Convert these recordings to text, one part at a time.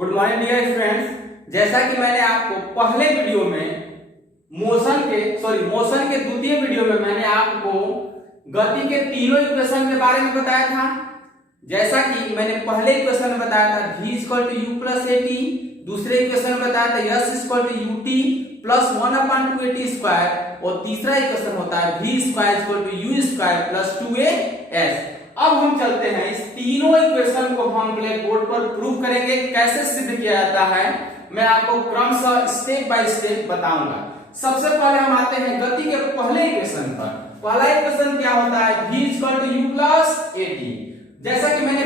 Good morning dear students. जैसा कि मैंने आपको पहले वीडियो में मोशन के द्वितीय वीडियो में मैंने आपको गति के तीनों इक्वेशन के बारे में बताया था। जैसा कि मैंने पहले इक्वेशन में बताया था v = u + at, दूसरे इक्वेशन में बताया था s = ut + 1/2at², और तीसरा इक्वेशन होता है v² = u² + 2as। अब हम चलते हैं इस तीनों इक्वेशन को हम ब्लैक बोर्ड पर प्रूव करेंगे। कैसे सिद्ध किया जाता है मैं आपको क्रमशः स्टेप बाय स्टेप बताऊंगा। सबसे पहले हम आते हैं गति के पहले इक्वेशन पर। पहला इक्वेशन क्या होता है v = u + at। जैसा कि मैंने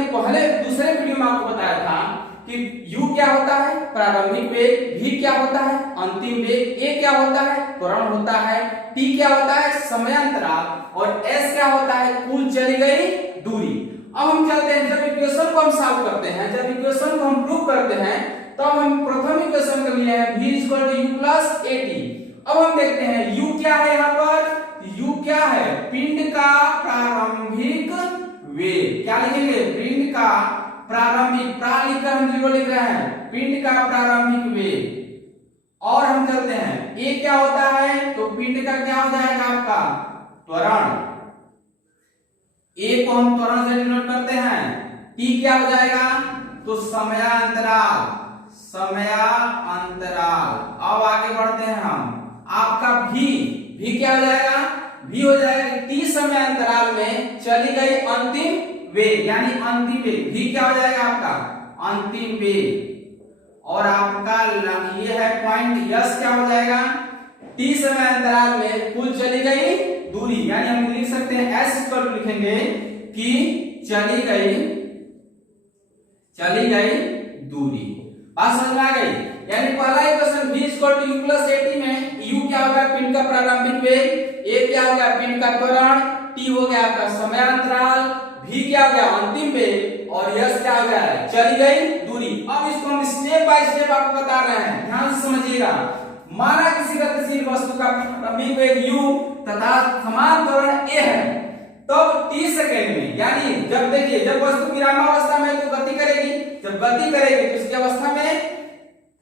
दूसरे वीडियो में आपको बताया था कि u क्या होता है प्रारंभिक वेग, v क्या होता है अंतिम वेग, a क्या होता है त्वरण होता है, t क्या होता है समयांतराल, और s क्या होता है कुल चली गई दूरी। अब हम चलते हैं, जब इक्वेशन को हम सॉल्व करते हैं, जब इक्वेशन को हम प्रूव करते हैं, तब हम प्रथम इक्वेशन के लिए है v = u + at। अब हम देखते हैं u क्या है, यहाँ पर u क्या है पिंड का प्रारंभिक वेग। क्या लिखेंगे पिंड का प्रारंभिक, लिखकर हम 0 लिख रहे हैं, पिंड का प्रारंभिक वेग। और हम चलते हैं a क्या होता है, तो पिंड का क्या हो जाएगा आपका त्वरण, a को हम त्वरण से डिनोट करते हैं। t क्या हो जाएगा तो समयांतराल। अब आगे बढ़ते हैं हम, आपका v क्या हो जाएगा, v हो जाएगा t समयांतराल में चली गई अंतिम वेग, यानी अंतिम वेग v क्या हो जाएगा आपका अंतिम वेग। और आपका ये है पॉइंट s क्या हो जाएगा t समयांतराल में कुल चली गई दूरी, यानी हम लिख सकते हैं s लिखेंगे कि चली गई दूरी। बात समझ में आ गई। यानी पहला इक्वेशन v = u + at में u क्या होगा पिंड का प्रारंभिक वेग, a क्या होगा पिंड का त्वरण, t हो गया आपका समयांतराल, v क्या हो गया अंतिम वेग, और s क्या हो गया चली गई दूरी। अब इसको हम स्टेप बाय स्टेप आपको बता रहे हैं, ध्यान से समझिएगा। माना किसी गतिशील वस्तु का प्रारंभिक वेग u तथा समान त्वरण a है, तब t सेकंड में, यानी जब देखिए जब वस्तु विरामावस्था में तो गति करेगी, जब गति करेगी तो इसकी अवस्था में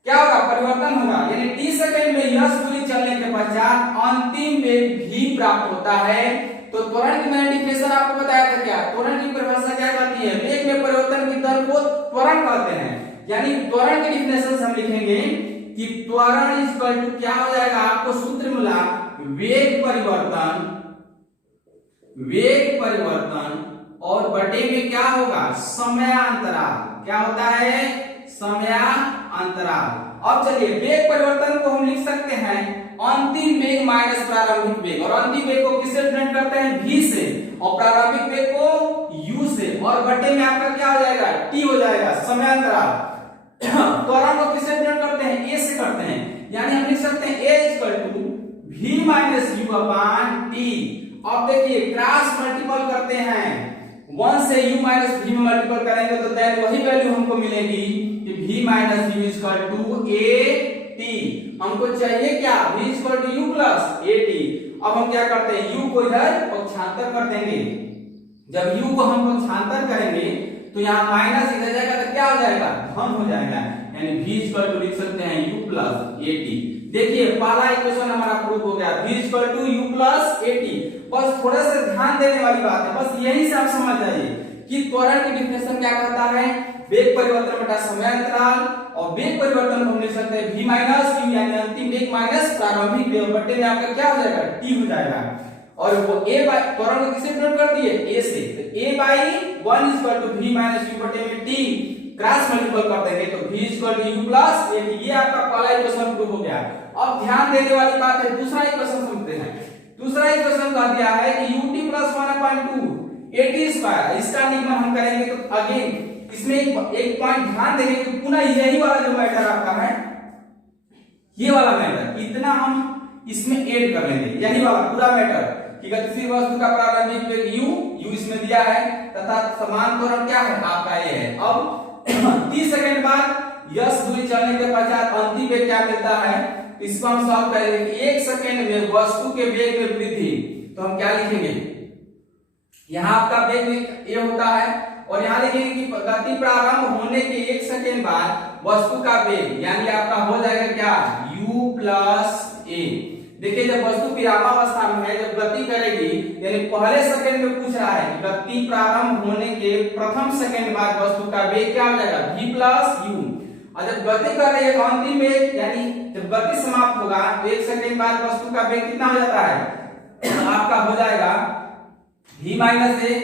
क्या होगा परिवर्तन होगा, यानी t सेकंड में यह दूरी चलने के पश्चात अंतिम वेग v प्राप्त होता है। तो त्वरण की मैंने डिफिनेशन आपको बताया था, क्या त्वरण की परिभाषा क्या कहती है, वेग में परिवर्तन की दर को त्वरण कहते हैं। यानी त्वरण की डिफिनेशन से हम लिखेंगे कि त्वरण = क्या हो जाएगा, आपको सूत्र मिला वेग परिवर्तन और बटे में क्या होगा समयांतराल। क्या होता है समयांतराल। अब चलिए वेग परिवर्तन को हम लिख सकते हैं अंतिम वेग माइनस प्रारंभिक वेग, और अंतिम वेग को किससे डिनोट करते हैं v से, और प्रारंभिक वेग को u से, और बटे में आपका क्या हो जाएगा t हो जाएगा समयांतराल। त्वरण को किससे डिनोट करते हैं a से करते हैं, यानी हम लिख सकते हैं a = v - u/t। अब देखिए क्रॉस मल्टीपल करते हैं, 1 से u - v में मल्टीपल करेंगे तो देन वही वैल्यू हमको मिलेगी कि v - u = at। हमको चाहिए क्या v = u + at। अब हम क्या करते हैं u को इधर पक्षांतर कर देंगे। जब u को हम पक्षांतर करेंगे तो यहाँ माइनस इधर जाएगा तो क्या हो जाएगा धन हो जाएगा, यानी v = लिख सकते हैं u + at। देखिए पहला इक्वेशन हमारा प्रूव हो गया v = u + at। बस थोड़ा सा ध्यान देने वाली बात है, बस यही से आप समझ जाइए कि त्वरण की डिफिनेशन क्या कहता है वेग परिवर्तन बटा समयांतराल, और वेग परिवर्तन हम लिख सकते हैं v - u, यानी अंतिम वेग माइनस प्रारंभिक वेग, बटे में आपका क्या हो जाएगा t हो जाएगा। और वो a बाय त्वरण को किससे डिनोट कर दिए a से, तो a/1 = v - u बटे में t, क्रॉस मल्टीपल कर देंगे तो v = u + at। ये आपका पहला इक्वेशन प्रूव हो गया। अब ध्यान देने वाली बात है, दूसरा इक्वेशन समझते हैं। दूसरा इक्वेशन कह दिया है कि ut + 1/2 at²। इसका नियमन हम करेंगे तो अगेन इसमें एक पॉइंट ध्यान देंगे कि पुनः यही वाला जो मैटर आपका है, ये वाला मैटर इतना हम इसमें ऐड कर लेंगे, यही वाला पूरा मैटर कि गतिशील वस्तु का प्रारंभिक वेग u इसमें दिया है तथा समान त्वरण क्या है आपका ये है। अब 30 सेकंड बाद यस दूरी चलने के पश्चात अंतिम वेग क्या मिलता है, इसको हम सॉल्व करेंगे कि 1 सेकंड में वस्तु के वेग में वृद्धि, तो हम क्या लिखेंगे यहाँ आपका वेग a होता है, और यहाँ लिखेंगे कि गति प्रारंभ होने के 1 सेकंड बाद वस्तु का वेग, यानी आपका हो जाएगा क्या, u प्लस ए। देखिए जब वस्तु विरामावस्था में है, जब गति करेगी, यानी पहले सेकंड में पूछ रहा है कि गति प्रारंभ होने के प्रथम सेकंड बाद वस्तु का वेग क्या हो जाएगा, v प्लस यू। और जब गति कर रही है तो अंतिम वेग, यानी जब गति समाप्त होगा तो एक सेकंड बाद वस्तु का वेग कितना हो जाता है, आपका हो जाएगा v माइनस ए।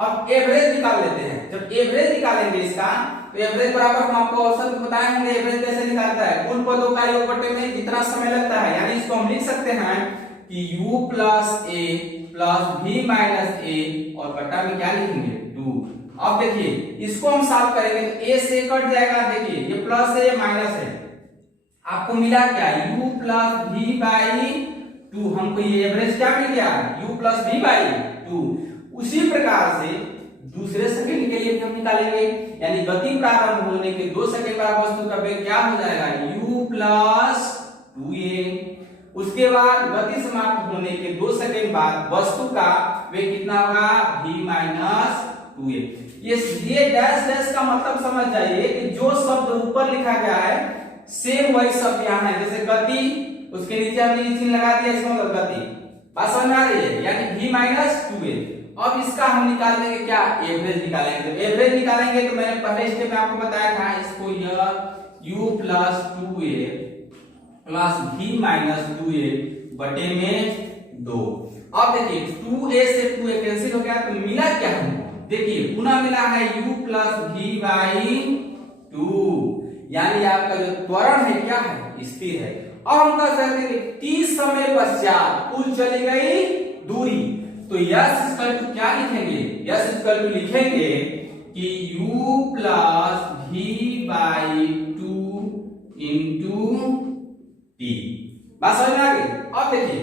अब एवरेज निकाल लेते हैं। जब एवरेज निकालेंगे इसका, तो एवरेज बराबर हम आपको औसत बताए होंगे एवरेज कैसे निकालता है, कुल पदों का योग बटे में जितना समय लगता है, यानी इसको हम लिख सकते हैं कि u प्लस ए प्लस v माइनस ए और बटा में क्या लिखेंगे 2। अब देखिए इसको हम सॉल्व करेंगे तो a से कट जाएगा, देखिए ये प्लस है माइनस है, आपको मिला क्या u प्लस v बाई 2। हमको ये एवरेज क्या मिल गया, u प्लस v बाई 2। उसी प्रकार से दूसरे सेकंड के लिए भी हम निकालेंगे, यानी गति प्रारंभ होने के 2 सेकंड बाद वस्तु का वेग क्या हो जाएगा, u प्लस 2a। उसके बाद गति समाप्त होने के 2 सेकंड बाद वस्तु का वेग कितना होगा, v माइनस 2a। ये डैश डैश का मतलब समझ जाइए कि जो शब्द ऊपर लिखा गया है सेम वही शब्द यहाँ है। जैसे गति, उसके नीचे हमने ये चिन्ह लगा दिया, इसका मतलब गति। बात समझ आ रही है, यानी v माइनस 2a। अब इसका हम निकाल लेंगे क्या, एवरेज निकालेंगे। तो एवरेज निकालेंगे तो मैंने पहले स्टेप में आपको बताया था, इसको यह u plus 2a plus v minus 2a बटे में 2। अब देखिए 2a से 2a कैंसिल हो गया, तो मिला क्या हमको, देखिए पुनः मिला है u प्लस v बाई 2, यानी आपका जो त्वरण है क्या है, स्थिर है। अब हम कर सकते हैं 30 समय पश्चात कुल चली गई दूरी, तो यस इक्वल टू क्या लिखेंगे, यस इक्वल टू लिखेंगे कि u plus v by 2 into t। बात समझ में आ गई। अब देखिए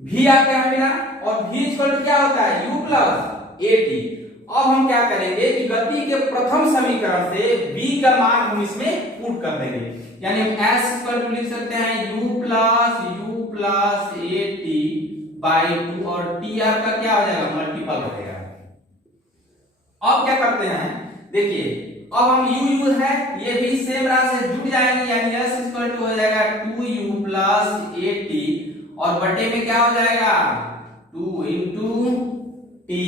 v आपके यहां मिला और v इक्वल टू क्या होता है, u प्लस at। अब हम क्या करेंगे कि गति के प्रथम समीकरण से v का मान हम इसमें पुट कर देंगे, यानी हम s इक्वल टू लिख सकते हैं u प्लस at बाई 2 और t आपका क्या हो जाएगा, मल्टीपल हो जाएगा। अब क्या करते हैं, देखिए अब हम u है, ये भी सेम राशि से जुड़ जाएंगे, यानी s इक्वल टू हो जाएगा 2u प्लस at और बटे में क्या हो जाएगा 2 इंटू t।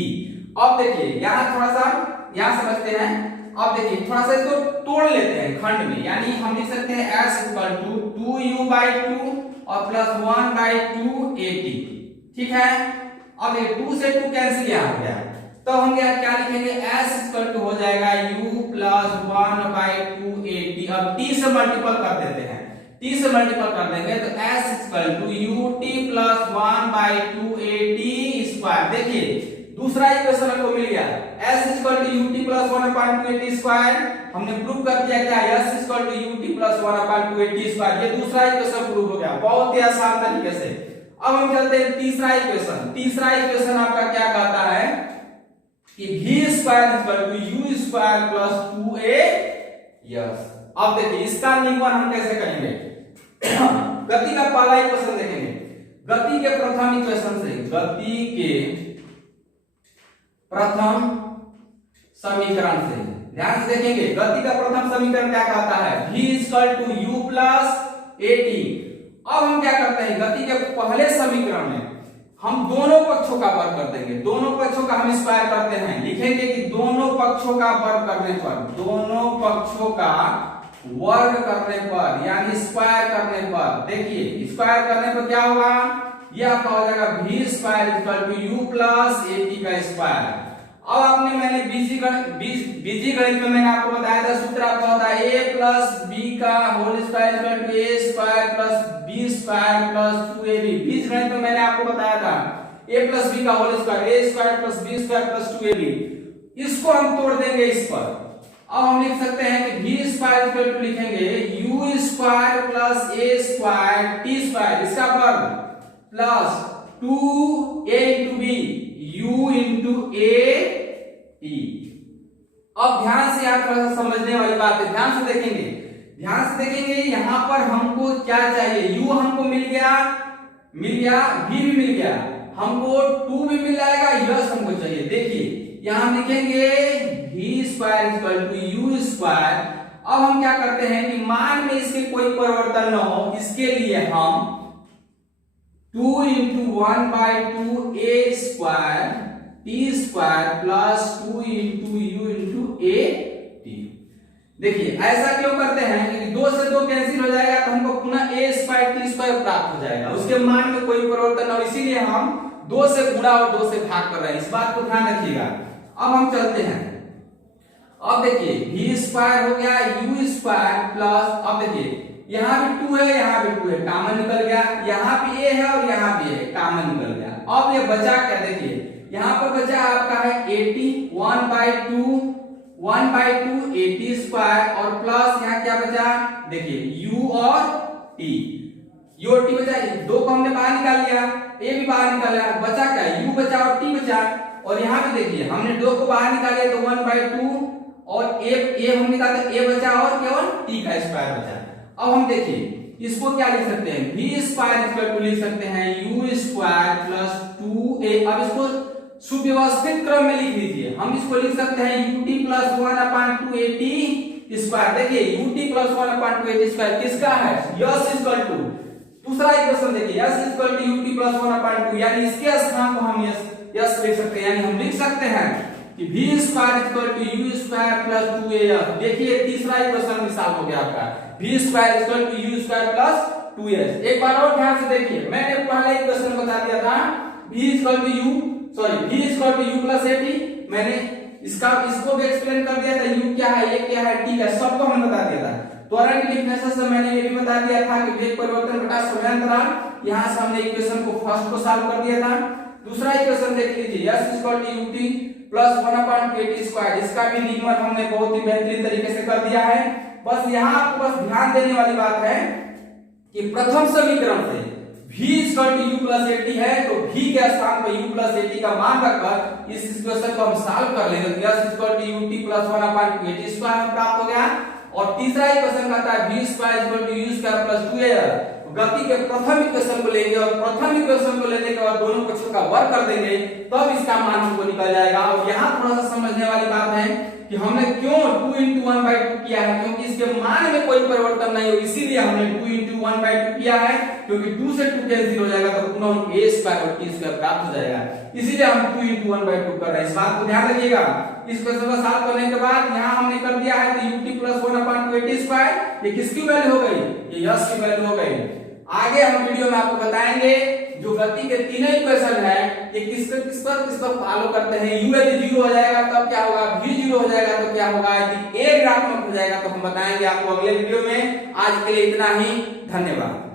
अब देखिए यहाँ थोड़ा सा यहाँ समझते हैं। अब देखिए थोड़ा सा इसको तोड़ लेते हैं खंड में, यानी हम लिख सकते हैं s equal to 2u by 2 और प्लस 1 बाई 2 at। ठीक है, अब ये 2 से 2 कैंसिल यहाँ हो गया, तो हम क्या लिखेंगे, s इक्वल टू हो जाएगा u प्लस 1 बाई 2 at। अब t से मल्टीपल कर देते हैं, t से मल्टीपल कर देंगे तो s equal to ut plus 1 by 2 at square. देखिए दूसरा इक्वेशन हमको मिल गया, s equal to ut plus 1 by 2 at square. हमने प्रूव कर दिया क्या, s equal to ut plus 1 by 2 at square. ये दूसरा इक्वेशन प्रूव हो गया बहुत ही आसान तरीके से। अब हम चलते हैं तीसरा इक्वेशन। तीसरा इक्वेशन आपका क्या कहता है कि v square equal to u square plus 2a। Yes, अब देखिए इसका निरूपण हम कैसे करेंगे। गति का पहला इक्वेशन देखेंगे, गति के प्रथम इक्वेशन से, गति के प्रथम समीकरण से ध्यान से देखेंगे। गति का प्रथम समीकरण क्या कहता है, v equal to u plus at। अब हम क्या करते हैं, गति के पहले समीकरण में हम दोनों पक्षों का वर्ग कर देंगे। दोनों पक्षों का हम स्क्वायर करते हैं, लिखेंगे कि दोनों पक्षों का वर्ग करने पर, दोनों पक्षों का वर्ग करने पर यानी स्क्वायर करने पर, देखिए स्क्वायर करने पर क्या होगा, ये आपका हो जाएगा v square equal to u plus at का स्क्वायर। अब आपने मैंने बीजगणित में मैंने आपको बताया था सूत्र आपका होता है a प्लस b का whole square equal to a square plus b square plus 2ab। बीजगणित में मैंने आपको बताया था a प्लस b का whole square, a square plus b square plus 2ab। इसको हम तोड़ देंगे इस पर। अब हम लिख सकते हैं कि v स्क्वायर इक्वल टू लिखेंगे u square plus a square t square, इसका वर्ग plus 2a into b u into a t। अब ध्यान से आप थोड़ा सा समझने वाली बात है, ध्यान से देखेंगे, ध्यान से देखेंगे। यहां पर हमको क्या चाहिए, u हमको मिल गया, v भी मिल गया, हमको 2 भी मिल जाएगा, यस हमको चाहिए। देखिए यहां लिखेंगे v square equal to u square. अब हम क्या करते हैं कि मान में इसके कोई परिवर्तन न हो, इसके लिए हम 2 × 1/2 a square t square plus 2 × u × a t। देखिए ऐसा क्यों करते हैं क्योंकि 2 से 2 कैंसिल हो जाएगा तो हमको पुनः a स्क्वायर t स्क्वायर प्राप्त हो जाएगा, उसके मान में कोई परिवर्तन न हो, इसीलिए हम 2 से गुणा और 2 से भाग कर रहे हैं, इस बात को ध्यान रखिएगा। अब हम चलते हैं, अब देखिए v स्क्वायर हो गया u स्क्वायर प्लस, अब देखिए यहाँ भी 2 है यहाँ भी 2 है, कॉमन निकल गया, यहाँ भी a है और यहाँ भी है, कॉमन निकल गया। अब ये बचा क्या, देखिए यहाँ पर बचा आपका है 80 1/2 80 स्क्वायर और प्लस यहाँ क्या बचा, देखिए u और t, u और t बचा, 2 को हमने बाहर निकाल लिया, a भी बाहर निकाला, बचा क्या u बचा और t बचा। और यहाँ पे देखिए हमने 2 को बाहर निकाले तो 1/2 और a हम निकालते a बचा और केवल t का स्क्वायर बचा। अब हम देखिए इसको क्या लिख सकते हैं, v स्क्वायर इक्वल टू लिख सकते हैं u स्क्वायर प्लस 2a। अब इसको सुव्यवस्थित क्रम में लिख लीजिए, हम इसको लिख सकते हैं ut प्लस 1/2 at स्क्वायर। देखिए ut प्लस 1/2 at स्क्वायर किसका है, यस इक्वल टू, दूसरा इक्वेशन देखिए S equal to ut plus 1/2, यानी इसके स्थान को हम यस लिख सकते हैं, यानी हम लिख सकते हैं कि v square equal to u square plus 2a। देखिए तीसरा इक्वेशन मिसाल हो गया आपका, v square equal to u square plus 2s। एक बार और ध्यान से देखिए, मैंने पहले इक्वेशन बता दिया था v equal to u plus at, मैंने इसको भी एक्सप्लेन कर दिया था, u क्या है, a क्या है, t क्या है, सबको हमने बता दिया था। त्वरण के लिखने से मैंने ये भी बता दिया था कि वेग परिवर्तन बटा समयांतराल, यहां से हमने इक्वेशन को फर्स्ट को सॉल्व कर दिया था। दूसरा इक्वेशन देख लीजिए s equal to ut plus 1/2 at square, इसका भी निगमन हमने बहुत ही बेहतरीन तरीके से कर दिया है। बस यहाँ आपको बस ध्यान देने वाली बात है कि प्रथम समीकरण से v equal to u plus at है, तो v के स्थान पर u प्लस at का मान रखकर इस इक्वेशन को हम सॉल्व कर लेंगे, तो s equal to ut plus 1/2 at square प्राप्त हो गया। और तीसरा इक्वेशन कहता है v square equal to u square plus 2a। गति के प्रथम इक्वेशन को लेंगे और प्रथम इक्वेशन को लेने के बाद दोनों पक्षों का वर्ग कर देंगे, तब इसका मान हमको निकल जाएगा। और यहाँ थोड़ा सा समझने वाली बात है कि हमने क्यों 2 × 1/2 किया है, क्योंकि इसके मान में कोई परिवर्तन नहीं हो, इसीलिए हमने 2 × 1/2 किया है, क्योंकि 2 से 2 कैंसिल हो जाएगा तो पुनः a स्क्वायर और t स्क्वायर प्राप्त हो जाएगा, इसीलिए हम 2 × 1/2 कर रहे हैं, इस बात को ध्यान रखिएगा। इस क्वेश्चन को सॉल्व करने के बाद यहाँ हमने कर दिया है तो ut प्लस 1/2 at स्क्वायर, ये किसकी वैल्यू हो गई, ये यस की वैल्यू हो गई। आगे हम वीडियो में आपको बताएंगे जो गति के तीनों इक्वेशन है ये किस पर फॉलो करते हैं। u यदि 0 हो जाएगा तब क्या होगा, v 0 हो जाएगा तो क्या होगा, यदि a ऋणात्मक हो जाएगा तो हम बताएंगे आपको अगले वीडियो में। आज के लिए इतना ही, धन्यवाद।